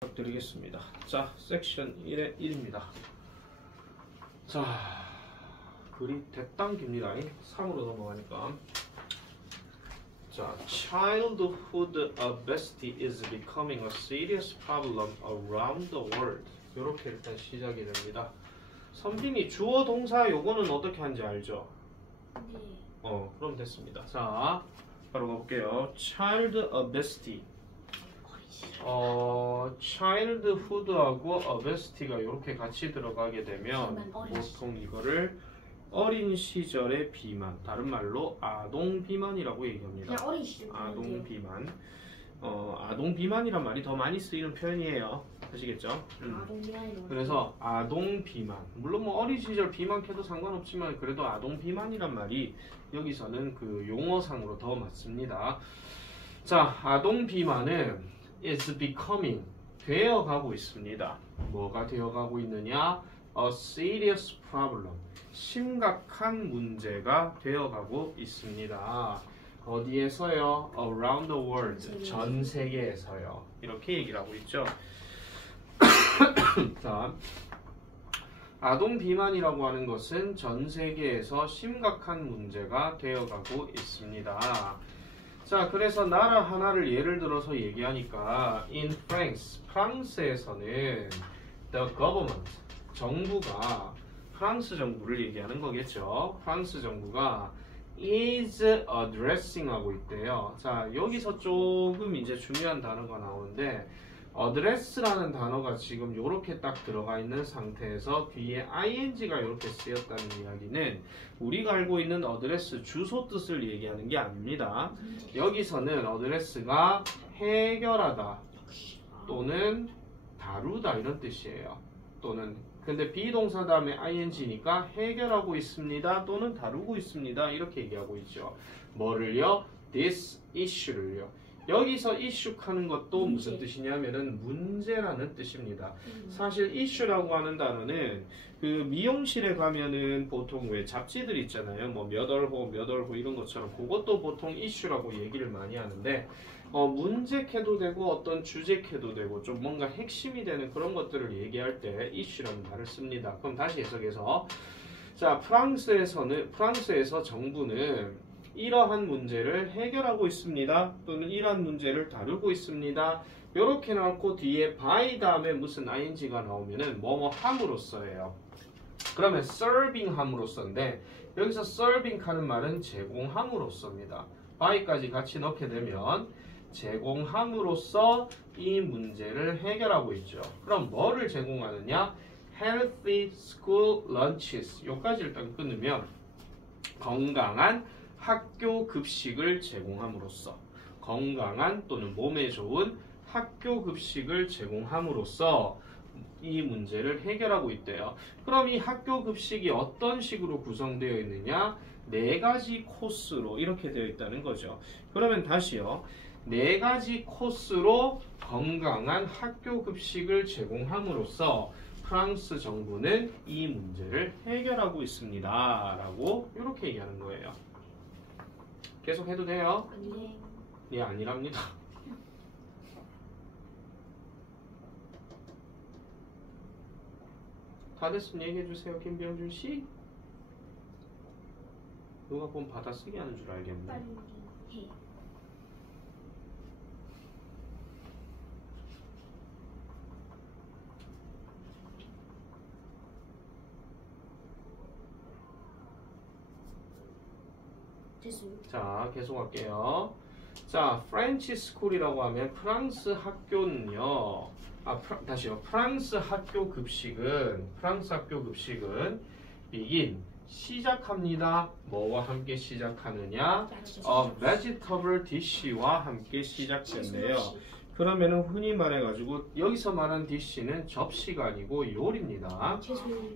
드리겠습니다. 자, 섹션 1의 1입니다. 자, 글이 대단깁니다. 3으로 넘어가니까. 자, childhood obesity is becoming a serious problem around the world. 이렇게 일단 시작이 됩니다. 선빈이 주어 동사 요거는 어떻게 하는지 알죠? 네. 그럼 됐습니다. 자, 바로 가볼게요. child obesity. childhood하고 obesity가 이렇게 같이 들어가게 되면 보통 이거를 어린 시절의 비만, 다른 말로 아동 비만이라고 얘기합니다. 그냥 어린 시절 아동 비만. 아동 비만이란 말이 더 많이 쓰이는 표현이에요. 아시겠죠? 아동 비만이라고. 그래서 아동 비만. 물론 뭐 어린 시절 비만해도 상관없지만 그래도 아동 비만이란 말이 여기서는 그 용어상으로 더 맞습니다. 자, 아동 비만은 is becoming 되어가고 있습니다. 뭐가 되어가고 있느냐? A serious problem. 심각한 문제가 되어가고 있습니다. 어디에서요? Around the world. 전 세계에서요. 이렇게 얘기를 하고 있죠. 자, 아동 비만이라고 하는 것은 전 세계에서 심각한 문제가 되어가고 있습니다. 자, 그래서 나라 하나를 예를 들어서 얘기하니까 in France, 프랑스에서는 the government, 정부가 프랑스 정부를 얘기하는 거겠죠. 프랑스 정부가 is addressing 하고 있대요. 자, 여기서 조금 이제 중요한 단어가 나오는데 address라는 단어가 지금 이렇게 딱 들어가 있는 상태에서 뒤에 ing가 이렇게 쓰였다는 이야기는 우리가 알고 있는 address 주소 뜻을 얘기하는 게 아닙니다. 여기서는 address가 해결하다 또는 다루다 이런 뜻이에요. 또는 근데 비동사 다음에 ing니까 해결하고 있습니다 또는 다루고 있습니다 이렇게 얘기하고 있죠. 뭐를요? this issue를요. 여기서 issue 하는 것도 무슨 뜻이냐면은 문제라는 뜻입니다. 사실 issue라고 하는 단어는 그 미용실에 가면은 보통 왜 잡지들 있잖아요. 뭐 몇 월호 이런 것처럼 그것도 보통 issue라고 얘기를 많이 하는데 문제캐도 되고 어떤 주제캐도 되고 좀 뭔가 핵심이 되는 그런 것들을 얘기할 때 issue라는 말을 씁니다. 그럼 다시 해석해서 자, 프랑스에서 정부는 이러한 문제를 해결하고 있습니다. 또는 이러한 문제를 다루고 있습니다. 이렇게 나오고 뒤에 by 다음에 무슨 ing가 나오면은 뭐뭐 함으로써예요. 그러면 serving 함으로써인데 여기서 serving 하는 말은 제공함으로써입니다. by까지 같이 넣게 되면 제공함으로써 이 문제를 해결하고 있죠. 그럼 뭐를 제공하느냐? healthy school lunches. 요까지 일단 끊으면 건강한 학교 급식을 제공함으로써 건강한 또는 몸에 좋은 학교 급식을 제공함으로써 이 문제를 해결하고 있대요. 그럼 이 학교 급식이 어떤 식으로 구성되어 있느냐? 4가지 코스로 이렇게 되어 있다는 거죠. 그러면 다시요. 4가지 코스로 건강한 학교 급식을 제공함으로써 프랑스 정부는 이 문제를 해결하고 있습니다. 라고 이렇게 얘기하는 거예요. 계속 해도 돼요? 네. 네, 아니랍니다. 다 됐으면 얘기해주세요, 김병준 씨. 누가 보면 받아쓰기 하는 줄 알겠네. 빨리 해. 됐어요. 자, 계속 할게요. 자, 프렌치 스쿨이라고 하면 프랑스 학교는요. 다시요. 프랑스 학교 급식은 begin 시작합니다. 뭐와 함께 시작하느냐? vegetable dish와 함께 시작된대요. 그러면은 흔히 말해가지고 여기서 말한 dish는 접시가 아니고 요리입니다.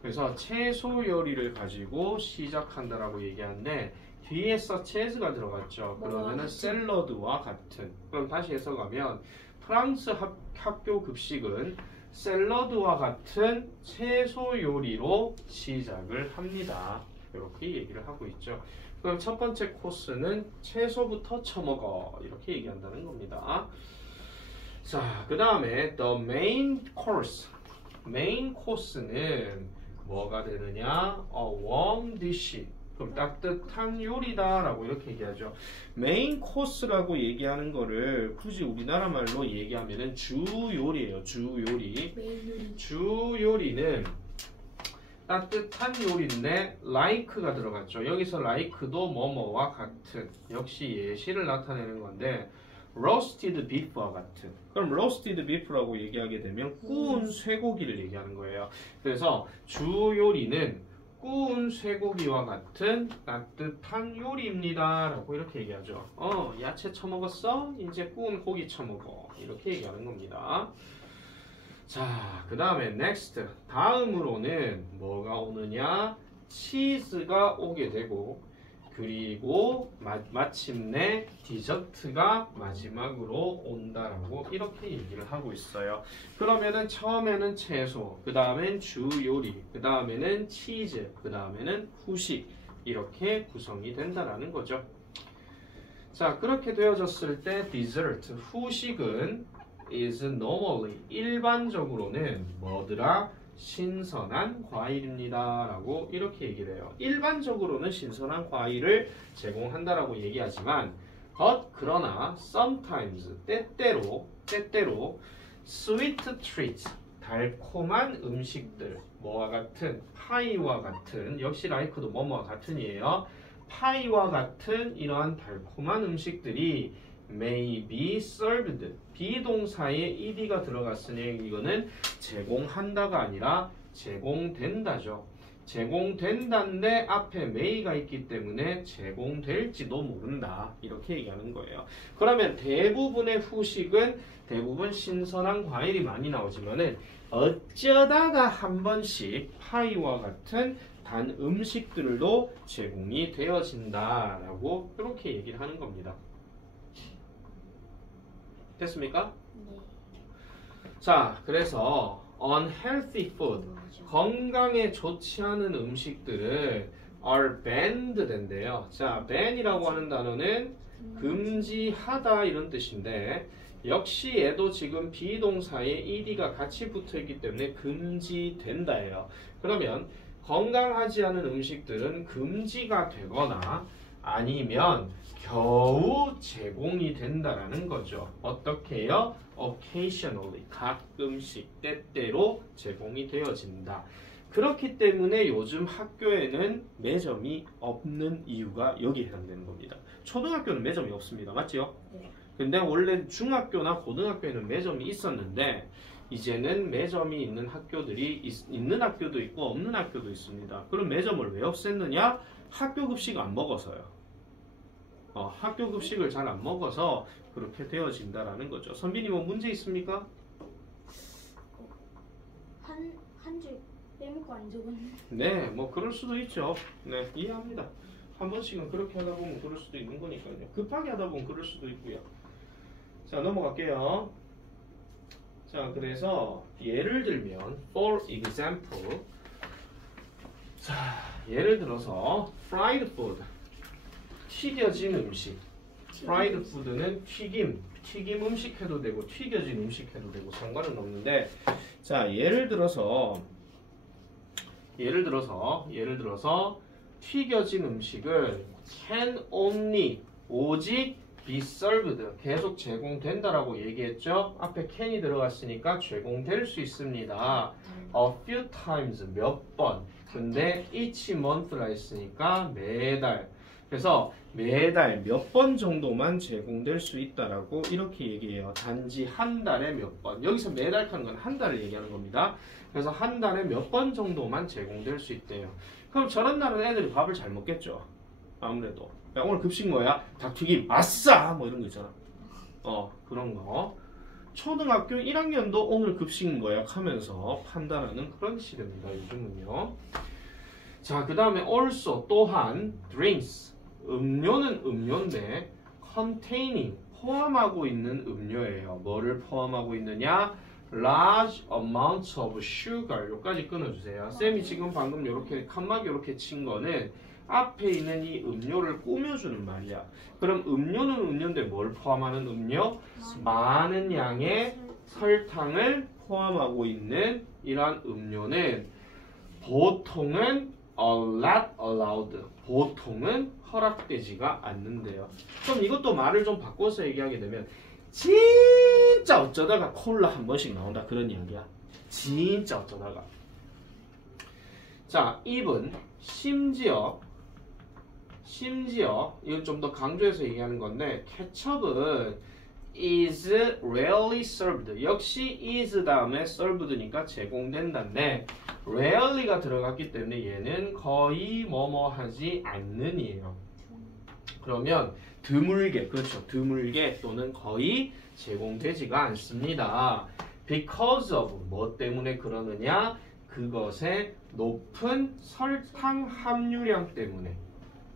그래서 채소 요리를 가지고 시작한다라고 얘기하는데 뒤에서 cheese가 들어갔죠. 그러면은 샐러드와 같은. 그럼 다시 해석하면 프랑스 학교 급식은 샐러드와 같은 채소 요리로 시작을 합니다. 이렇게 얘기를 하고 있죠. 그럼 첫 번째 코스는 채소부터 처먹어 이렇게 얘기한다는 겁니다. 자, 그 다음에 the main course. 메인 코스는 뭐가 되느냐? warm dish. 그럼 따뜻한 요리다라고 이렇게 얘기하죠. 메인 코스라고 얘기하는 거를 굳이 우리나라 말로 얘기하면은 주 요리예요. 주 요리. 메인 요리. 주 요리는 따뜻한 요리인데 like가 들어갔죠. 여기서 like도 뭐뭐와 같은 역시 예시를 나타내는 건데 roasted beef와 같은. 그럼 roasted beef라고 얘기하게 되면 구운 쇠고기를 얘기하는 거예요. 그래서 주 요리는 구운 쇠고기와 같은 따뜻한 요리입니다 라고 이렇게 얘기하죠. 야채 처먹었어? 이제 구운 고기 처먹어. 이렇게 얘기하는 겁니다. 자, 그 다음에 next. 다음으로는 뭐가 오느냐? 치즈가 오게 되고 그리고 마침내 디저트가 마지막으로 온다라고 이렇게 얘기를 하고 있어요. 그러면은 처음에는 채소, 그 다음엔 주 요리, 그 다음에는 치즈, 그 다음에는 후식 이렇게 구성이 된다라는 거죠. 자, 그렇게 되어졌을 때 dessert, 후식은 is normally, 일반적으로는 뭐더라? 신선한 과일입니다 라고 이렇게 얘기를 해요. 일반적으로는 신선한 과일을 제공한다라고 얘기하지만 그러나 sometimes, 때때로 sweet treats, 달콤한 음식들, 뭐와 같은 파이와 같은, 역시 like도 뭐뭐와 같은이에요. 파이와 같은 이러한 달콤한 음식들이 may be served. 비동사에 ed가 들어갔으니 이거는 제공한다가 아니라 제공된다죠. 제공된다인데 앞에 may가 있기 때문에 제공될지도 모른다. 이렇게 얘기하는 거예요. 그러면 대부분의 후식은 대부분 신선한 과일이 많이 나오지만은 어쩌다가 한 번씩 파이와 같은 단 음식들도 제공이 되어진다라고 이렇게 얘기를 하는 겁니다. 됐습니까? 네. 자, 그래서 unhealthy food, 뭐죠? 건강에 좋지 않은 음식들은 are banned 된대요. 자, ban이라고 하는 단어는 금지하다 이런 뜻인데 역시 얘도 지금 비동사에 ed가 같이 붙어있기 때문에 금지된다예요. 그러면 건강하지 않은 음식들은 금지가 되거나 아니면 겨우 제공이 된다라는 거죠. 어떻게요? occasionally, 가끔씩, 때때로 제공이 되어진다. 그렇기 때문에 요즘 학교에는 매점이 없는 이유가 여기에 해당되는 겁니다. 초등학교는 매점이 없습니다. 맞죠? 네. 근데 원래 중학교나 고등학교에는 매점이 있었는데 이제는 매점이 있는 학교들이 있는 학교도 있고 없는 학교도 있습니다. 그럼 매점을 왜 없앴느냐? 학교 급식 안 먹어서요. 학교 급식을 잘 안 먹어서 그렇게 되어진다라는 거죠. 선빈이 뭐 문제 있습니까? 한 줄 빼먹고 안 적었는데. 네, 뭐 그럴 수도 있죠. 네, 이해합니다. 한 번씩은 그렇게 하다 보면 그럴 수도 있는 거니까요. 급하게 하다 보면 그럴 수도 있고요. 자, 넘어갈게요. 자, 그래서 예를 들면 for example, 자, 예를 들어서 fried food, 튀겨진 음식. 프라이드 푸드는 튀김 음식 해도 되고 튀겨진 음식 해도 되고 상관은 없는데, 자, 예를 들어서 튀겨진 음식은 can only, 오직 be served, 계속 제공된다라고 얘기했죠. 앞에 can이 들어갔으니까 제공될 수 있습니다. a few times, 몇 번. 근데 each month라 했으니까 매달. 그래서 매달 몇 번 정도만 제공될 수 있다라고 이렇게 얘기해요. 단지 한 달에 몇 번. 여기서 매달 하는 건 한 달을 얘기하는 겁니다. 그래서 한 달에 몇 번 정도만 제공될 수 있대요. 그럼 저런 날은 애들이 밥을 잘 먹겠죠. 아무래도. 야, 오늘 급식 뭐야? 닭튀김. 아싸! 뭐 이런 거 있잖아. 그런 거. 초등학교 1학년도 오늘 급식 뭐야? 하면서 판단하는 그런 시대입니다. 요즘은요. 자, 그 다음에 also, 또한 drinks. 음료는 음료인데 containing, 포함하고 있는 음료예요. 뭐를 포함하고 있느냐? large amounts of sugar. 여기까지 끊어주세요. 쌤이 지금 방금 이렇게 칸막 이렇게 친 거는 앞에 있는 이 음료를 꾸며주는 말이야. 그럼 음료는 음료인데 뭘 포함하는 음료? 많은 양의 설탕을 포함하고 있는 이러한 음료는 보통은 not allowed. 보통은 허락되지가 않는데요. 그럼 이것도 말을 좀 바꿔서 얘기하게 되면 진짜 어쩌다가 콜라 한 번씩 나온다 그런 이야기야. 진짜 어쩌다가. 자, even 심지어 이건 좀 더 강조해서 얘기하는 건데 케첩은 is rarely served. 역시 is 다음에 served니까 제공된다인데 rarely가 들어갔기 때문에 얘는 거의 뭐뭐 하지 않는이에요. 그러면 드물게, 그렇죠. 드물게 또는 거의 제공되지가 않습니다. Because of 뭐 때문에 그러느냐? 그것의 높은 설탕 함유량 때문에.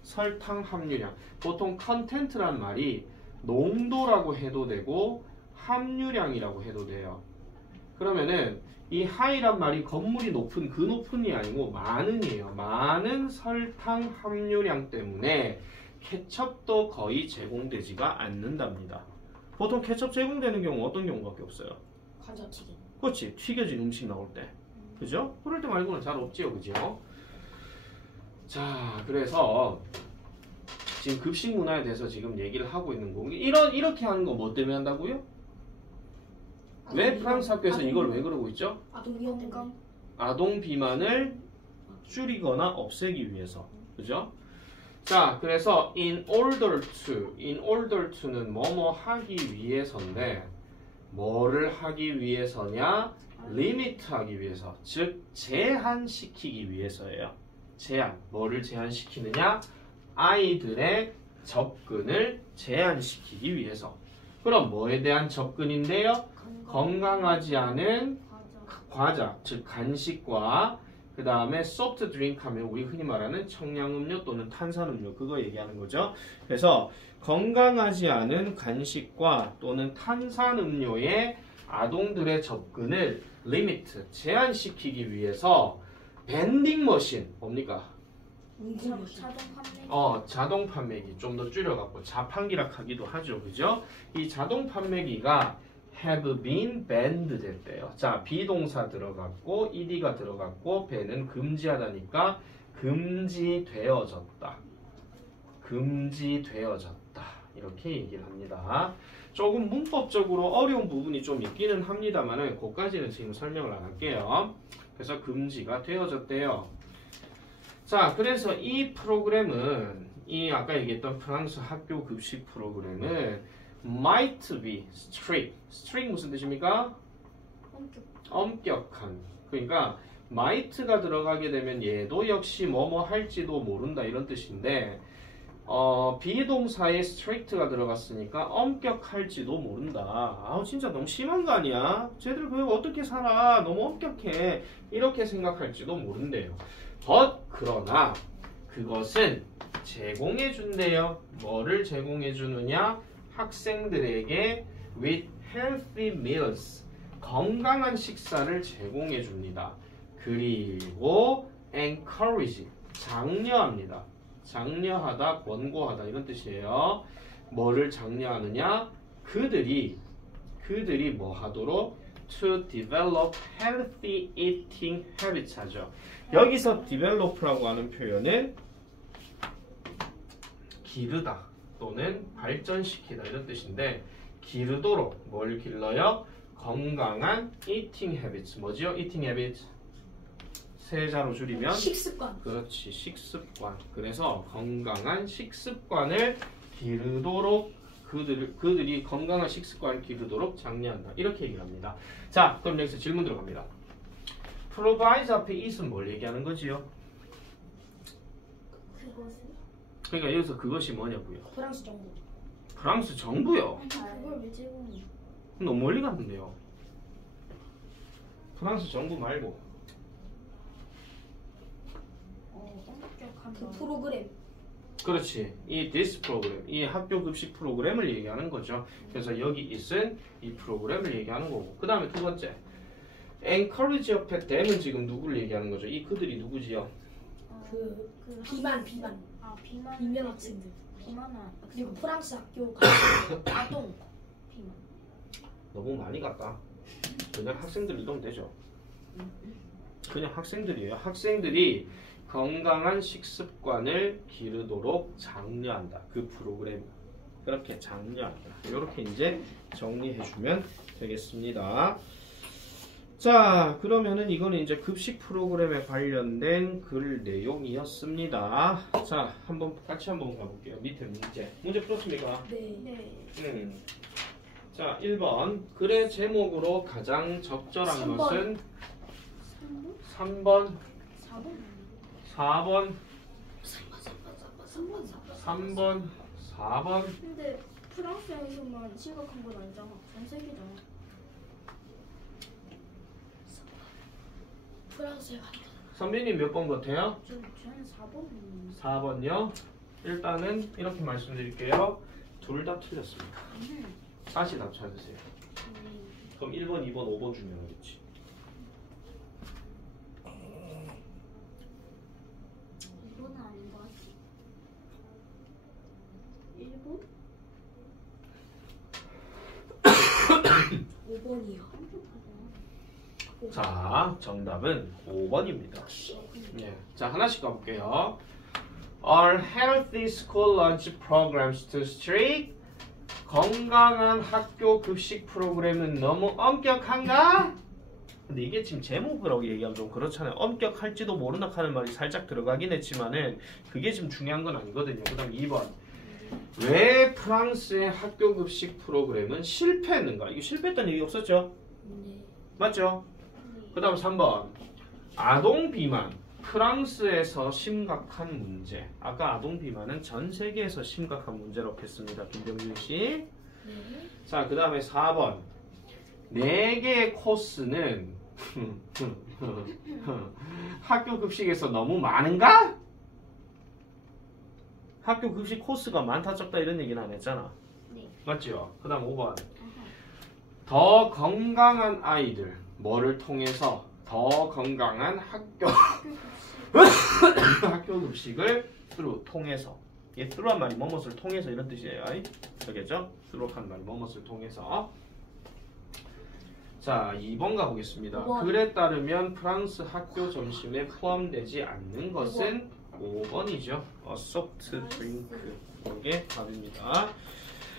설탕 함유량. 보통 content란 말이 농도라고 해도 되고 함유량이라고 해도 돼요. 그러면은 이 high란 말이 건물이 높은 그 높은이 아니고 많은이에요. 많은 설탕 함유량 때문에 케첩도 거의 제공되지가 않는답니다. 보통 케첩 제공되는 경우 어떤 경우밖에 없어요? 과자튀김. 그렇지. 튀겨진 음식 나올 때. 그죠? 그럴 때 말고는 잘 없지요. 그죠? 자, 그래서 지금 급식 문화에 대해서 지금 얘기를 하고 있는 거고 이렇게 하는 거 뭐 때문에 한다고요? 왜 프랑스 학교에서 이걸 왜 그러고 있죠? 아동 비만을 줄이거나 없애기 위해서. 그죠? 자, 그래서 in order to는 뭐뭐 하기 위해서인데 뭐를 하기 위해서냐? limit 하기 위해서. 즉 제한시키기 위해서예요. 제한. 뭐를 제한시키느냐? 아이들의 접근을 제한시키기 위해서. 그럼 뭐에 대한 접근인데요? 건강하지 않은 과자, 즉 간식과 그 다음에 소프트 드링크 하면 우리 흔히 말하는 청량음료 또는 탄산음료 그거 얘기하는 거죠. 그래서 건강하지 않은 간식과 또는 탄산음료에 아동들의 접근을 리미트, 제한시키기 위해서 밴딩 머신, 뭡니까? 자동 판매기 좀 더 줄여갖고 자판기라 하기도 하죠. 그죠? 이 자동 판매기가 have been banned 됐대요. 자, 비동사 들어갔고 ed가 들어갔고 ban은 금지하다니까 금지되어졌다. 금지되어졌다. 이렇게 얘기를 합니다. 조금 문법적으로 어려운 부분이 좀 있기는 합니다만은 그것까지는 지금 설명을 안 할게요. 그래서 금지가 되어졌대요. 자, 그래서 이 프로그램은 이 아까 얘기했던 프랑스 학교 급식 프로그램은 might be strict. strict 무슨 뜻입니까? 엄격한. 그러니까 might가 들어가게 되면 얘도 역시 뭐뭐 할지도 모른다 이런 뜻인데 비동사에 strict가 들어갔으니까 엄격할지도 모른다. 아우 진짜 너무 심한 거 아니야? 쟤들 그거 어떻게 살아? 너무 엄격해. 이렇게 생각할지도 모른대요. 그러나 그것은 제공해 준대요. 뭐를 제공해 주느냐? 학생들에게 with healthy meals 건강한 식사를 제공해 줍니다. 그리고 encourage 장려합니다. 장려하다, 권고하다 이런 뜻이에요. 뭐를 장려하느냐? 그들이 뭐 하도록 to develop healthy eating habits 하죠. 여기서 develop라고 하는 표현은 기르다 또는 발전시키다 이런 뜻인데 기르도록 뭘 길러요? 건강한 eating habits. 뭐지요? eating habits. 세 자로 줄이면 식습관. 그렇지, 식습관. 그래서 건강한 식습관을 기르도록 그들이 건강한 식습관을 기르도록 장려한다. 이렇게 얘기를 합니다. 자, 그럼 여기서 질문 들어갑니다. provide 앞에 is는 뭘 얘기하는 거지요? 그것은? 그러니까 여기서 그것이 뭐냐고요? 프랑스 정부. 프랑스 정부요? 그걸 왜 제공해? 너무 멀리 갔는데요. 프랑스 정부 말고 그 프로그램. 그렇지. 이 this 프로그램, 이 학교 급식 프로그램을 얘기하는 거죠. 그래서 여기 is은 이 프로그램을 얘기하는 거고. 그 다음에 두 번째 encourage 옆에 them은 지금 누구를 얘기하는 거죠? 이 그들이 누구지요? 그 비만 비만. 비만 학생들 비만한. 그리고 프랑스 학교 아동. 비만. 너무 많이 갔다. 그냥 학생들 이동 되죠. 그냥 학생들이에요. 학생들이 건강한 식습관을 기르도록 장려한다. 그 프로그램 그렇게 장려한다. 이렇게 이제 정리해주면 되겠습니다. 자, 그러면은 이거는 이제 급식 프로그램에 관련된 글 내용이었습니다. 자, 같이 한번 가볼게요. 밑에 문제 풀었습니까? 네. 자, 1번 글의 제목으로 가장 적절한 3번. 것은 3번? 3번, 4번? 4번, 3번 3번, 4번. 근데 프랑스에서만 심각한 건 아니잖아. 전 세계잖아. 프랑스에 가는 선배님 몇 번 같아요? 저는 4번. 4번요. 일단은 이렇게 말씀드릴게요. 둘 다 틀렸습니다. 다시 답 찾으세요. 그럼 1번, 2번, 5번 중에 하겠지. 이거는 아닌 것 같지. 1번? 5번이요. 자, 정답은 5번입니다. 예. 자, 하나씩 가볼게요. Are healthy school lunch programs too strict? 건강한 학교 급식 프로그램은 너무 엄격한가? 근데 이게 지금 제목으로 얘기하면 좀 그렇잖아요. 엄격할지도 모르나 하는 말이 살짝 들어가긴 했지만은 그게 지금 중요한 건 아니거든요. 그 다음 2번. 왜 프랑스의 학교 급식 프로그램은 실패했는가? 이거 실패했다는 얘기 없었죠? 네. 맞죠? 그 다음 3번. 아동 비만. 프랑스에서 심각한 문제. 아까 아동 비만은 전 세계에서 심각한 문제라고 했습니다. 김병준 씨. 네. 자, 그 다음에 4번. 4개의 코스는 학교 급식에서 너무 많은가? 학교 급식 코스가 많다 적다 이런 얘기는 안 했잖아. 네. 맞죠? 그 다음 5번. 더 건강한 아이들. 뭐를 통해서? 더 건강한 학교 학교 급식을 통해서. 이 through한 말이 뭐뭇을 통해서 이런 뜻이에요. 알겠죠? through한 말이 뭐뭇을 통해서. 자, 2번 가보겠습니다. 5번. 글에 따르면 프랑스 학교 점심에 포함되지 않는 것은 5번이죠. soft drink. 이게 답입니다.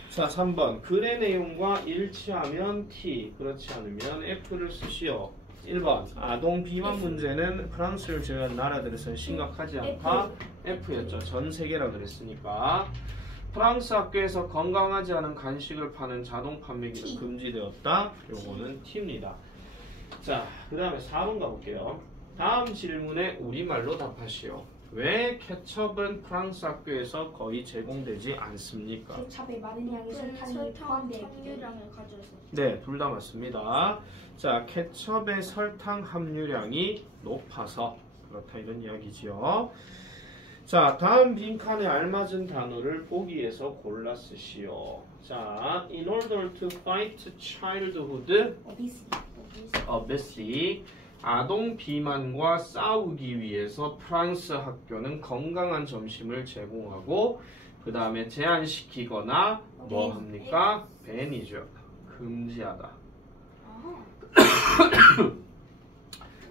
자, 3번. 글의 내용과 일치하면 T, 그렇지 않으면 F를 쓰시오. 1번. 아동 비만 문제는 프랑스를 제외한 나라들에서는 심각하지 않다. F였죠. 전 세계라 그랬으니까. 프랑스 학교에서 건강하지 않은 간식을 파는 자동 판매기는 금지되었다. 요거는 T입니다. 자, 그 다음에 4번 가볼게요. 다음 질문에 우리말로 답하시오. 왜 케첩은 프랑스 학교에서 거의 제공되지 않습니까? 케찹에 많은 양의 설탕이 설탕 포함되어 있기 함유량을 가져서. 네, 둘 다 맞습니다. 자, 케첩의 설탕 함유량이 높아서 그렇다 이런 이야기지요. 자, 다음 빈칸에 알맞은 단어를 보기에서 골라 쓰시오. 자, in order to fight childhood obesity, 아동 비만과 싸우기 위해서 프랑스 학교는 건강한 점심을 제공하고 그 다음에 제한시키거나 뭐 합니까? 밴이죠. 금지하다.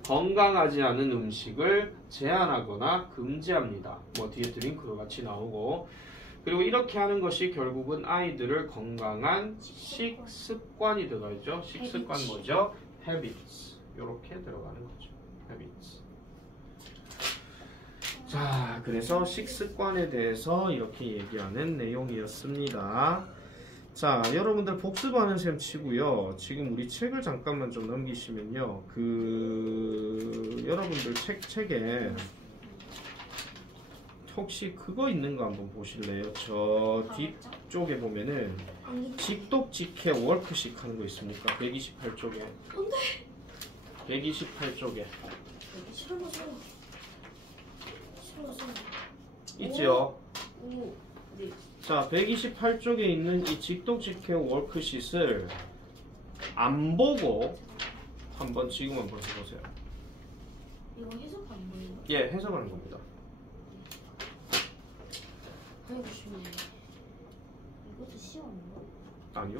건강하지 않은 음식을 제한하거나 금지합니다. 뭐 뒤에 드링크도 같이 나오고 그리고 이렇게 하는 것이 결국은 아이들을 건강한 식습관이 들어가죠. 식습관 뭐죠? habits. 이렇게 들어가는 거죠. habits. 자, 그래서 식습관에 대해서 이렇게 얘기하는 내용이었습니다. 자, 여러분들 복습하는 셈 치고요. 지금 우리 책을 잠깐만 좀 넘기시면요. 여러분들 책에 혹시 그거 있는 거 한번 보실래요? 저 뒤쪽에 보면은 직독직해 워크식 하는 거 있습니까? 128쪽에. 128쪽에. 싫어서 있죠? 오, 네. 자, 128쪽에 있는 이 직독직해 워크시트를 안 보고 한번 지금 한번 해보세요. 이거 해석하는 거예요? 예, 해석하는 겁니다. 아이고 쉽네. 이것도 쉬웠나? 아니요.